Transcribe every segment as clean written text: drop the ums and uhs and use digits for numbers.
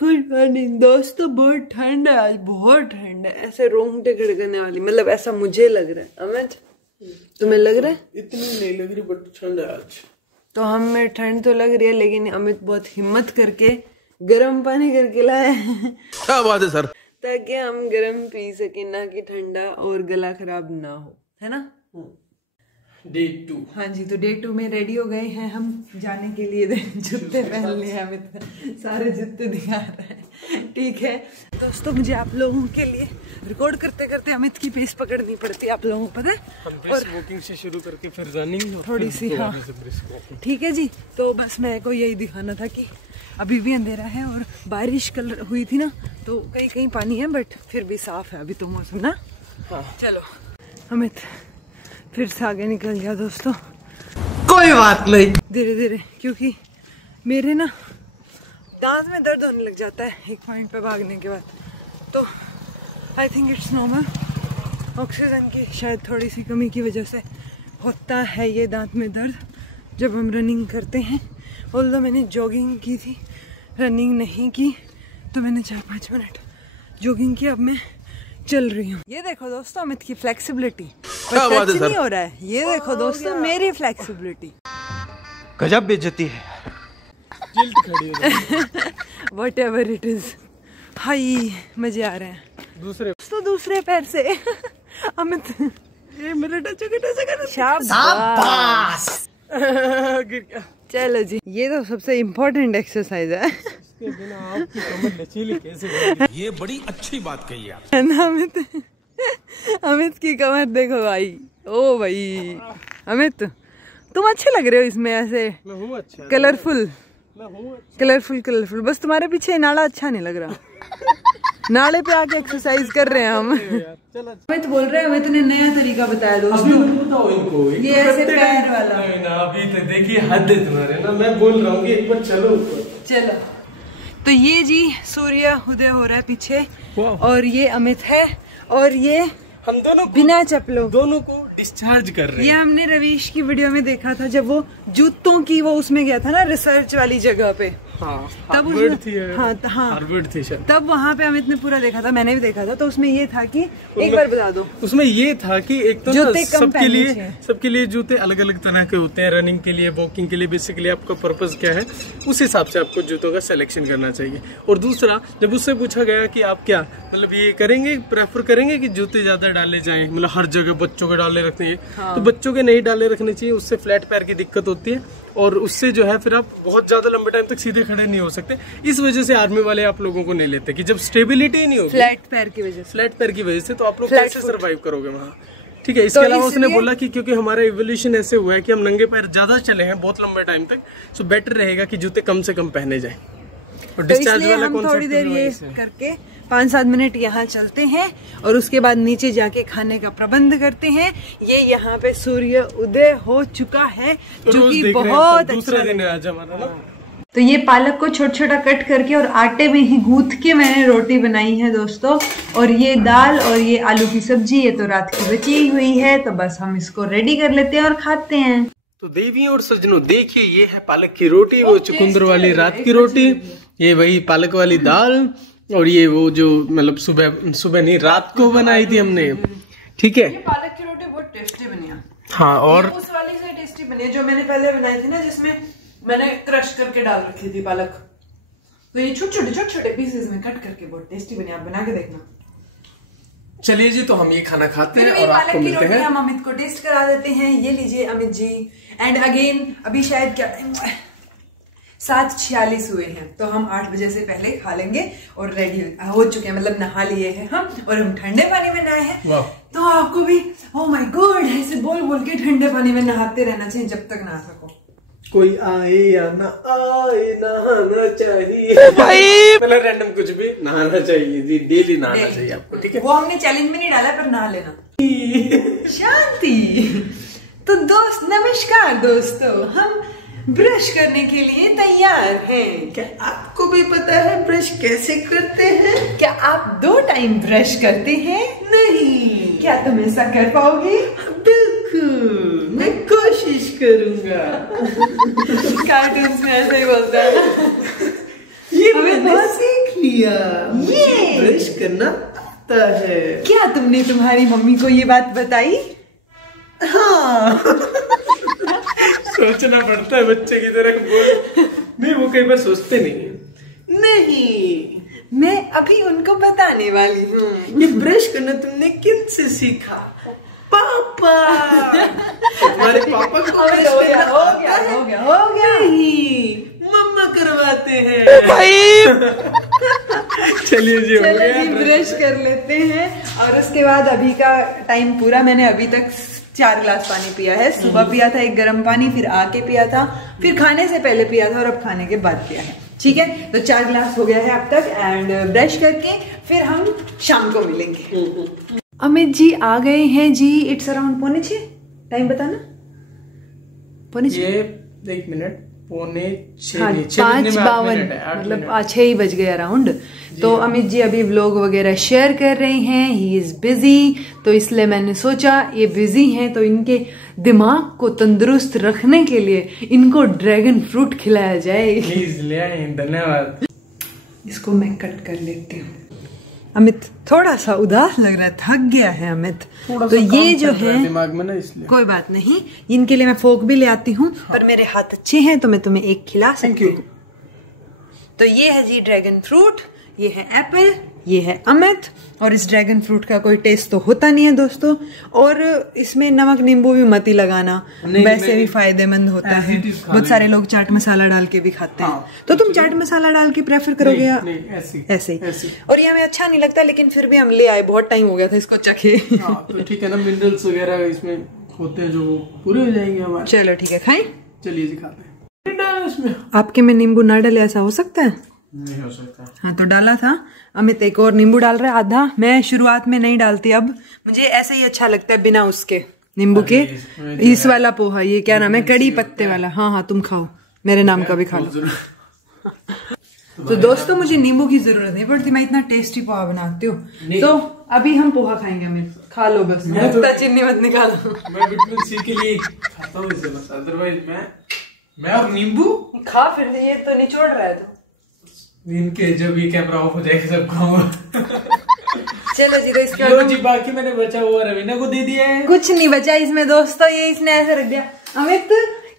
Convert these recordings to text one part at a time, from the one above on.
Good morning दोस्तों। बहुत ठंड है आज, बहुत ठंड है, ऐसे रोंगटे खड़कने वाली, मतलब ऐसा मुझे लग रहा है। अमित तुम्हें लग रहा है? इतनी नहीं लग रही बट ठंड है आज। तो हमें ठंड तो लग रही है, लेकिन अमित बहुत हिम्मत करके गर्म पानी करके लाए क्या बात है सर, ताकि हम गर्म पी सके, ना कि ठंडा और गला खराब ना हो, है ना। डे 2। हाँ जी, तो डे 2 में रेडी हो गए हैं हम जाने के लिए। जूते पहन लिए अमित, सारे जूते दिखा रहे हैं। ठीक है दोस्तों, मुझे आप लोगों के लिए रिकॉर्ड करते करते अमित की पेस पकड़नी पड़ती है, आप लोगों को पता है। और वॉकिंग से शुरू करके फिर रनिंग थोड़ी सी, हाँ ठीक है जी। तो बस मेरे को यही दिखाना था कि अभी भी अंधेरा है और बारिश कल हुई थी ना, तो कहीं कहीं पानी है, बट फिर भी साफ है अभी तो मौसम ना। हाँ चलो अमित फिर से आगे निकल गया दोस्तों। कोई बात नहीं, धीरे धीरे, क्योंकि मेरे ना दांत में दर्द होने लग जाता है एक पॉइंट पे भागने के बाद, तो I think it's normal. Oxygen की शायद थोड़ी सी कमी की वजह से होता है ये दांत में दर्द जब हम रनिंग करते हैं। ऑल्दो मैंने जॉगिंग की थी, रनिंग नहीं की, तो मैंने 4-5 मिनट जॉगिंग की, अब मैं चल रही हूँ। ये देखो दोस्तों अमित की फ्लेक्सिबिलिटी, टच नहीं हो रहा है। ये देखो दोस्तों मेरी फ्लेक्सिबिलिटी, गजब बेइज्जती है। जिल्द खड़ी है। Whatever it is, हाई मजे आ रहे हैं। दूसरे पैर से अमित ये मेरे टच कर शाबाश। गिर गया। चलो जी, ये तो सबसे इम्पोर्टेंट एक्सरसाइज है। इसके बिना आपकी कमर लचीली कैसे होगी? ये बड़ी अच्छी बात कही आप। है ना अमित? अमित की कमर देखो भाई, ओ भाई अमित तुम अच्छे लग रहे हो इसमें, ऐसे कलरफुल कलरफुल। बस तुम्हारे पीछे नाला अच्छा नहीं लग रहा। नाले पे आके एक्सरसाइज कर रहे हैं हम। अमित बोल रहे हैं, अमित ने नया तरीका बताया दोस्तों, इनको ये ऐसे पैर वाला। ना अभी तो देखिए हद है तुम्हारे ना, मैं बोल रहा हूँ कि एक बार चलो। तो ये जी सूर्य उदय हो रहा है पीछे, और ये अमित है, और ये हम दोनों बिना चप्पलों दोनों को डिस्चार्ज कर रहे हैं। ये हमने रवीश की वीडियो में देखा था, जब वो जूतों की वो उसमें गया था ना, रिसर्च वाली जगह पे। हाँ, तब तब वहाँ पे अमित ने पूरा देखा था, मैंने भी देखा था। तो उसमें ये था कि एक बार बता दो, उसमें ये था कि एक तो जूते सबके लिए जूते अलग अलग तरह के होते हैं। रनिंग के लिए, वॉकिंग के लिए, बेसिकली आपका पर्पस क्या है, उस हिसाब से आपको जूतों का सिलेक्शन करना चाहिए। और दूसरा, जब उससे पूछा गया कि आप क्या मतलब ये करेंगे, प्रेफर करेंगे कि जूते ज्यादा डाले जाएं, मतलब हर जगह बच्चों के डाले रखने चाहिए, हाँ। तो बच्चों के नहीं डाले रखने चाहिए, उससे फ्लैट पैर की दिक्कत होती है, और उससे जो है फिर आप बहुत ज्यादा लंबे टाइम तक सीधे खड़े नहीं हो सकते। इस वजह से आर्मी वाले आप लोगों को नहीं लेते कि जब स्टेबिलिटी नहीं होगी फ्लैट पैर की वजह से तो आप लोग कैसे सर्वाइव करोगे वहाँ। ठीक है, इसके अलावा उसने बोला कि क्योंकि हमारा इवोल्यूशन ऐसे हुआ है कि हम नंगे पैर ज्यादा चले हैं बहुत लंबे टाइम तक, सो बेटर रहेगा कि जूते कम से कम पहने जाए। और डिस्चार्ज वाला कॉन्सेप्ट थोड़ी देर ये करके 5-7 मिनट यहाँ चलते हैं, और उसके बाद नीचे जाके खाने का प्रबंध करते हैं। ये यहाँ पे सूर्य उदय हो चुका है, जो कि बहुत दूसरा दिन है आज हमारा ना। तो ये पालक को छोटा छोटा कट करके और आटे में ही गूंथ के मैंने रोटी बनाई है दोस्तों, और ये दाल और ये आलू की सब्जी, ये तो रात की बची हुई है, तो बस हम इसको रेडी कर लेते हैं और खाते हैं। तो देवियों और सज्जनों देखिए, ये है पालक की रोटी, वो चुकंदर वाली रात की रोटी, ये वही पालक वाली दाल, और ये वो जो मतलब सुबह नहीं रात को बनाई थी हमने। ठीक है, ये पालक की रोटी बहुत टेस्टी बनी है। हाँ, और उस वाली से टेस्टी बनी है जो मैंने पहले बनाई थी ना, जिसमें मैंने क्रश करके डाल रखी थी पालक। तो ये छोटे छोटे पीसेस में कट करके बहुत टेस्टी बनी, आप बना के देखना। चलिए जी, तो हम ये खाना खाते हैं और आपको मिलते हैं। हम अमित को टेस्ट करा देते हैं। ये लीजिए अमित जी, एंड अगेन अभी शायद क्या टाइम 7:46 हुए हैं, तो हम 8 बजे से पहले खा लेंगे और रेडी हो चुके हैं, मतलब नहा लिए हैं हम, और हम ठंडे पानी में नहाए हैं। तो आपको भी ओ माय गॉड ऐसे बोल बोल के ठंडे पानी में नहाते रहना चाहिए जब तक नहा सको। कोई आए या ना आए, नहाना चाहिए भाई, मतलब रैंडम कुछ भी नहाना चाहिए जी, डेली नहाना चाहिए आपको। ठीक है, वो हमने चैलेंज में नहीं डाला, पर नहा लेना। शांति। तो दोस्त नमस्कार दोस्तों, हम ब्रश करने के लिए तैयार हैं। क्या आपको भी पता है ब्रश कैसे करते हैं? क्या आप 2 टाइम ब्रश करते हैं? नहीं। क्या तुम ऐसा कर पाओगे? बिल्कुल, मैं कोशिश करूंगा। कार्टून्स में ऐसे ही बोलता है ना। ये हमें सीख लिया, मुझे ब्रश करना आता है। क्या तुमने तुम्हारी मम्मी को ये बात बताई? हाँ। सोचना पड़ता है बच्चे की तरह बोल। नहीं, वो कई बार सोचते नहीं है। नहीं, मैं अभी उनको बताने वाली हूँ। ये ब्रश करना तुमने किन से सीखा? पापा। तुम्हारे पापा को ब्रश करना आता है? हो गया। नहीं, मम्मा करवाते हैं। भाई। चलिए जी, चलो जी, ब्रश कर लेते हैं। और उसके बाद अभी का टाइम पूरा, मैंने अभी तक 4 गिलास पानी पिया है। सुबह पिया था 1 गर्म पानी, फिर आके पिया था, फिर खाने से पहले पिया था और अब खाने के बाद पिया है। ठीक है, तो 4 गिलास हो गया है अब तक। एंड ब्रश करके फिर हम शाम को मिलेंगे। अमित जी आ गए हैं जी। It's around 5:45। टाइम बताना। 5:45। ये 1 मिनट, 5:45। हाँ, 5:52, मतलब 6 ही बज गए अराउंड। तो अमित जी अभी व्लॉग वगैरह शेयर कर रहे हैं। ही इज बिजी, तो इसलिए मैंने सोचा ये बिजी हैं तो इनके दिमाग को तंदुरुस्त रखने के लिए इनको ड्रैगन फ्रूट खिलाया जाए। प्लीज ले आए, धन्यवाद। इसको मैं कट कर लेती हूँ। अमित थोड़ा सा उदास लग रहा है, थक गया है अमित। तो ये जो है दिमाग में ना, इसलिए कोई बात नहीं, इनके लिए मैं फोक भी ले आती हूँ। हाँ। पर मेरे हाथ अच्छे हैं तो मैं तुम्हें एक खिला सकती हूँ। तो ये है जी ड्रैगन फ्रूट, ये है एप्पल, ये है अमित। और इस ड्रैगन फ्रूट का कोई टेस्ट तो होता नहीं है दोस्तों। और इसमें नमक नींबू भी मत ही लगाना, वैसे भी फायदेमंद होता है। बहुत सारे लोग चाट मसाला डाल के भी खाते हैं। तो तुम चाट मसाला डाल के प्रेफर करोगे या ऐसे ही? और ये हमें अच्छा नहीं लगता, लेकिन फिर भी हम ले आए, बहुत टाइम हो गया था इसको चखे। तो ठीक है ना, मिनरल्स वगैरह इसमें होते हैं जो पूरे हो जाएंगे हमारे। चलो ठीक है, खाएं। चलिए जी, खाते हैं। इसमें आपके में नींबू ना डाले, ऐसा हो सकता है? नहीं हो सकता। हाँ, तो डाला था। अमित एक और नींबू डाल रहा है, आधा। मैं शुरुआत में नहीं डालती, अब मुझे ऐसे ही अच्छा लगता है बिना उसके नींबू के। इस वाला पोहा, ये क्या नाम है, कड़ी पत्ते वाला। हाँ हाँ, तुम खाओ, मेरे नाम का भी खा लो। तो दोस्तों मुझे नींबू की जरूरत नहीं पड़ती, मैं इतना टेस्टी पोहा बनाती हूँ। तो अभी हम पोहा खाएंगे। अमित खा लो बस, चीनी मत निकालो। मैं विटामिन सी के लिए खाता हूँ इसे बस, अदरवाइज मैं और नींबू खा। फिर ये तो निचोड़ रहा है, तो इनके जब ये कैमरा ऑफ हो जाएगा सब खाऊंगा। चलो जी, तो इसके लो जी, बाकी मैंने बचा हुआ रवीना को दे दिया है। कुछ नहीं बचा इसमें दोस्तों, ये इसने ऐसे रख दिया। अमित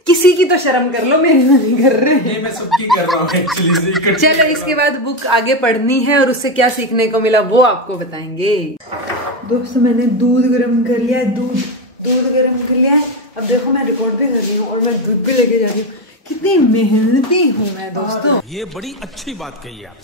किसी की तो शर्म कर लो, मेरी नहीं कर रहे। ये मैं सबकी कर रहा हूँ एक्चुअली। चलो इसके बाद बुक आगे पढ़नी है और उससे क्या सीखने को मिला वो आपको बताएंगे। दोस्तों मैंने दूध गर्म कर लिया है, दूध गर्म कर लिया है। अब देखो मैं रिकॉर्ड भी कर रही हूँ और मैं दूध भी लेके जा रही हूँ। कितनी मेहनती हूँ मैं दोस्तों। ये बड़ी अच्छी बात कही आप।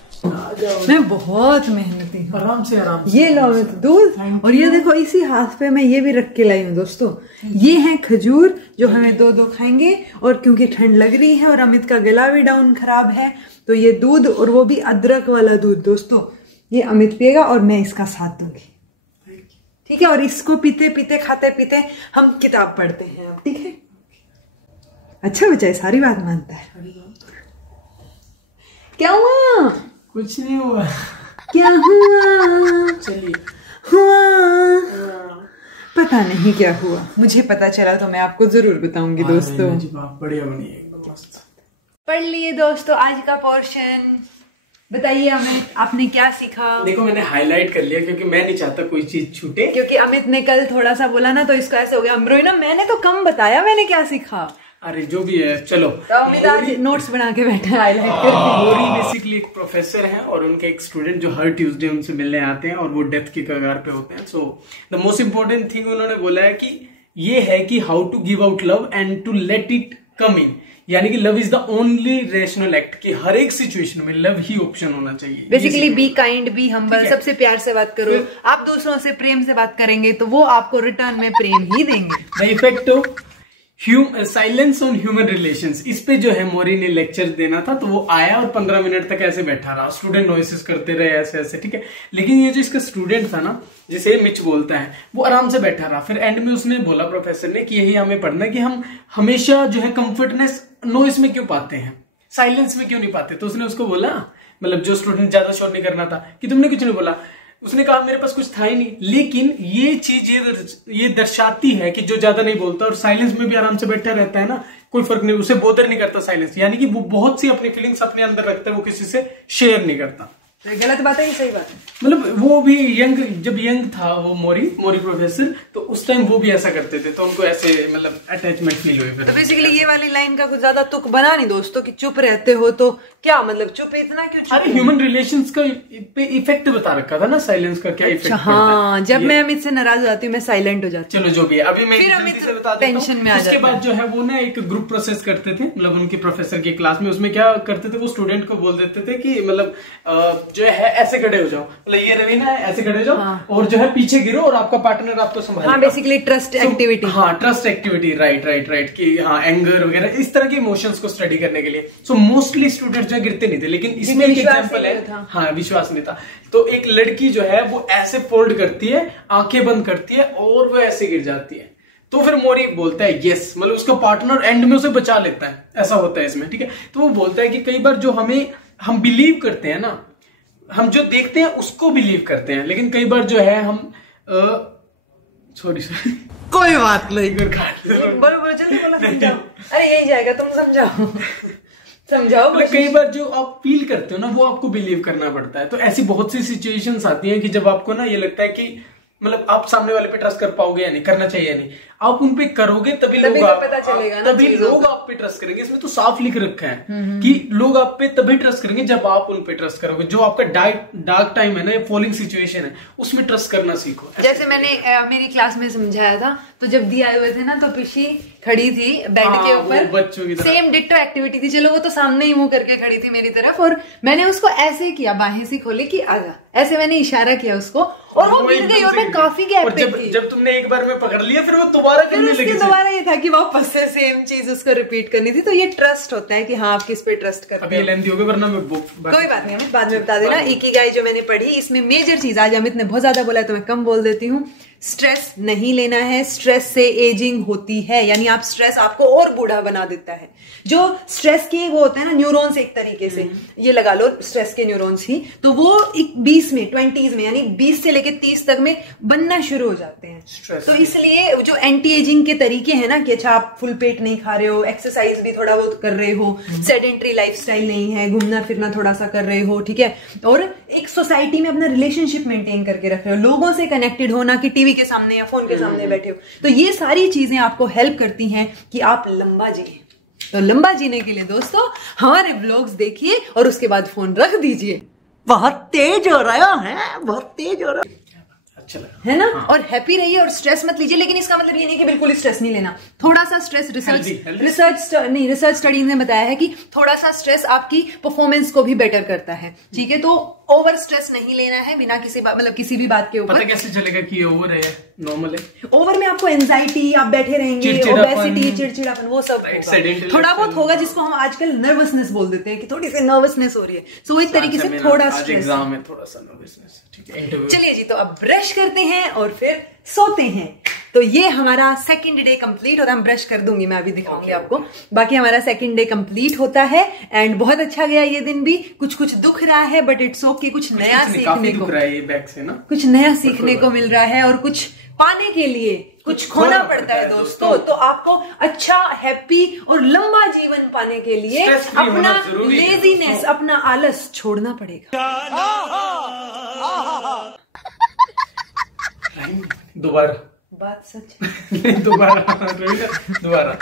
मैं बहुत मेहनती हूँ। आराम से ये लो दूध, और ये देखो इसी हाथ पे मैं ये भी रख के लाई हूँ दोस्तों। ये है खजूर जो हमें 2 खाएंगे। और क्योंकि ठंड लग रही है और अमित का गला भी डाउन खराब है, तो ये दूध, और वो भी अदरक वाला दूध दोस्तों, ये अमित पिएगा और मैं इसका साथ दूंगी। ठीक है, और इसको पीते पीते खाते पीते हम किताब पढ़ते हैं अब। ठीक है, अच्छा बच्चा है, सारी बात मानता है। क्या हुआ? कुछ नहीं हुआ। क्या हुआ? चलिए, हुआ पता नहीं क्या हुआ, मुझे पता चला तो मैं आपको जरूर बताऊंगी दोस्तों। बढ़िया बनी एकदम मस्त। पढ़ लिए दोस्तों आज का पोर्शन। बताइए हमें, आपने क्या सीखा? देखो मैंने हाईलाइट कर लिया क्योंकि मैं नहीं चाहता कोई चीज छूटे। क्योंकि अमित ने कल थोड़ा सा बोला ना, तो इसका ऐसे हो गया। रोहिना मैंने तो कम बताया, मैंने क्या सीखा। अरे जो भी है, चलो। तो अमित आज नोट्स बना के बैठा है हाईलाइट करके। मोरी बेसिकली एक प्रोफेसर हैं और उनके एक स्टूडेंट जो हर ट्यूसडे उनसे मिलने आते हैं और वो डेथ की कगार पे होते हैं। So the most important thing उन्होंने बोला है कि ये है कि how to give out love and to let it come in, यानी कि love is the only rational act, कि हर एक सिचुएशन में लव ही ऑप्शन होना चाहिए। Basically be kind, be humble, सबसे प्यार से बात करो। आप दूसरों से प्रेम से बात करेंगे तो वो आपको रिटर्न में प्रेम ही देंगे। The effect of silence on human relations, इस पे जो है मोरी ने लेक्चर देना था, तो वो आया और 15 मिनट तक ऐसे बैठा रहा, स्टूडेंट नॉइसेस करते रहे ऐसे ऐसे, ठीक है। लेकिन ये जो इसका स्टूडेंट था ना, जिसे मिच बोलता है, वो आराम से बैठा रहा। फिर एंड में उसने बोला प्रोफेसर ने कि यही हमें पढ़ना है कि हम हमेशा जो है कंफर्टनेस नॉइस में क्यों पाते हैं, साइलेंस में क्यों नहीं पाते। तो उसने उसको बोला, मतलब जो स्टूडेंट ज्यादा शोर नहीं करना था, कि तुमने कुछ नहीं बोला। उसने कहा मेरे पास कुछ था ही नहीं। लेकिन ये चीज ये दर्शाती है कि जो ज्यादा नहीं बोलता और साइलेंस में भी आराम से बैठा रहता है ना, कोई फर्क नहीं, उसे बोदर नहीं करता साइलेंस, यानी कि वो बहुत सी अपनी फीलिंग्स अपने अंदर रखता है, वो किसी से शेयर नहीं करता। तो ये गलत बात है कि सही बात है? मतलब वो भी जब यंग था वो मोरी प्रोफेसर, तो उस टाइम वो भी ऐसा करते थे, तो उनको ऐसे मतलब अटैचमेंट फील हुई। तो बेसिकली ये वाली लाइन का कुछ ज्यादा तुक बना नहीं दोस्तों कि चुप रहते हो तो क्या मतलब, चुप इतना क्यों चुप? अरे ह्यूमन रिलेशंस का पे इफेक्ट बता रखा था ना, साइलेंस का क्या इफेक्ट पड़ता है। हाँ, जब मैं अमित से नाराज हो जाती हूँ मैं साइलेंट हो जाती हूँ। चलो जो भी है, अभी मैं फिर जल्दी अमित से बता देता हूँ। टेंशन में आ जाता उसके बाद जो है वो ना एक ग्रुप प्रोसेस करते थे, मतलब उनके प्रोफेसर की क्लास में। उसमें क्या करते थे, वो स्टूडेंट को बोल देते थे कि मतलब जो है ऐसे खड़े हो जाओ, मतलब ये रवीना है ऐसे खड़े हो जाओ, और जो है पीछे गिरो और आपका पार्टनर आपको संभालेगा। हाँ, बेसिकली ट्रस्ट एक्टिविटी। हाँ, ट्रस्ट एक्टिविटी, राइट कि हाँ एंगर वगैरह इस तरह के इमोशंस को स्टडी करने के लिए। सो मोस्टली स्टूडेंट जो गिरते नहीं थे, लेकिन इसमें एक एग्जांपल है। हाँ, विश्वास नहीं था। तो एक लड़की जो है वो ऐसे फोल्ड करती है, आंखें बंद करती है और वो ऐसे गिर जाती है। तो फिर मोरी बोलता है यस, मतलब उसका पार्टनर एंड में उसे बचा लेता है, ऐसा होता है इसमें, ठीक है। तो वो बोलता है कि कई बार जो हम बिलीव करते हैं ना, हम जो देखते हैं उसको बिलीव करते हैं, लेकिन कई बार जो है हम सॉरी कोई बात नहीं, बोलो जल्दी बोलो, समझाओ। अरे यही जाएगा, तुम समझाओ समझाओ। मतलब कई बार जो आप फील करते हो ना वो आपको बिलीव करना पड़ता है। तो ऐसी बहुत सी सिचुएशंस आती हैं कि जब आपको ना ये लगता है कि मतलब आप सामने वाले पे ट्रस्ट कर पाओगे या नहीं, करना चाहिए या नहीं, आप उन पे करोगे तभी लोग पता चलेगा ना, तभी लोग आप पे ट्रस्ट करेंगे। इसमें तो साफ लिख रखा है कि लोग आप पे तभी ट्रस्ट करेंगे जब आप उन पे ट्रस्ट करोगे। जो आपका डार्क टाइम है ना, फॉलिंग सिचुएशन है, उसमें ट्रस्ट करना सीखो। जैसे मैंने मेरी क्लास में समझाया था, तो जब दी आए हुए थे ना, तो पिशी खड़ी थी बेड के ऊपर, बच्चों की तरह सेम डिट्टो एक्टिविटी थी। चलो वो तो सामने ही मुंह करके खड़ी थी मेरी तरफ, और मैंने उसको ऐसे किया, बाहें से खोले कि आजा, ऐसे मैंने इशारा किया उसको, और वो गिर गई और मैं काफी गैप पे थी। जब तुमने एक बार में पकड़ लिया, फिर वो दोबारा गिरने लगी। दोबारा ये था कि वापस से सेम चीज उसको रिपीट करनी थी। तो ये ट्रस्ट होता है कि हाँ आप किस पे ट्रस्ट करते हो। अभी लेंथी हो गई, वरना मैं कोई बात नहीं, अमित बाद में बता देना। इकिगाई जो मैंने पढ़ी, इसमें मेजर चीज, आज अमित ने बहुत ज्यादा बोला तो मैं कम बोल देती हूँ। स्ट्रेस नहीं लेना है, स्ट्रेस से एजिंग होती है, यानी आप स्ट्रेस आपको और बूढ़ा बना देता है। जो स्ट्रेस के वो होते हैं ना न्यूरॉन्स, एक तरीके से ये लगा लो स्ट्रेस के न्यूरॉन्स ही, तो वो 20s में यानी 20 से लेके 30 तक में बनना शुरू हो जाते हैं। तो इसलिए जो एंटी एजिंग के तरीके हैं ना, कि अच्छा आप फुल पेट नहीं खा रहे हो, एक्सरसाइज भी थोड़ा बहुत कर रहे हो, सेडेंट्री लाइफस्टाइल नहीं है, घूमना फिरना थोड़ा सा कर रहे हो, ठीक है, और एक सोसाइटी में अपना रिलेशनशिप मेंटेन करके रख रहे हो, लोगों से कनेक्टेड हो, ना कि टीवी के सामने या फोन के सामने बैठे हो। तो ये सारी चीजें आपको हेल्प करती हैं कि आप लंबा जिए। तो लंबा जीने के लिए दोस्तों हमारे व्लॉग्स देखिए और उसके बाद फोन रख दीजिए। बहुत तेज हो रहा है, बहुत तेज हो रहा अच्छा लगा, है ना। और हैप्पी रहिए और स्ट्रेस मत लीजिए, लेकिन इसका मतलब ये नहीं कि बिल्कुल स्ट्रेस नहीं लेना। थोड़ा सा स्ट्रेस, रिसर्च स्टडीज ने बताया है कि थोड़ा सा स्ट्रेस आपकी परफॉर्मेंस को भी बेटर करता है, ठीक है। तो ओवर स्ट्रेस नहीं लेना है बिना किसी मतलब किसी भी बात के ऊपर। पता कैसे चलेगा कि ओवर है नॉर्मल है? ओवर में आपको एंजाइटी, आप बैठे रहेंगे, ओबेसिटी, चिड़चिड़ापन, वो सब थोड़ा बहुत होगा, जिसको हम आजकल नर्वसनेस बोल देते हैं कि थोड़ी सी नर्वसनेस हो रही है। सो एक तरीके से थोड़ा स्ट्रेस, एग्जाम में थोड़ा सा नर्वसनेस, ठीक है। चलिए जी, तो अब ब्रश करते हैं और फिर सोते हैं। तो ये हमारा सेकंड डे कंप्लीट होता है। हम ब्रश कर दूंगी, मैं अभी दिखाऊंगी आपको। बाकी हमारा सेकंड डे कंप्लीट होता है एंड बहुत अच्छा गया ये दिन भी। कुछ दुख रहा है बट इट्स ओके, कुछ नया सीखने को, बैक से ना कुछ नया सीखने को मिल रहा है, और कुछ पाने के लिए कुछ खोना पड़ता है दोस्तों। तो आपको अच्छा, हैप्पी और लंबा जीवन पाने के लिए अपना लेजीनेस, अपना आलस छोड़ना पड़ेगा। दोबारा बात सच दोबारा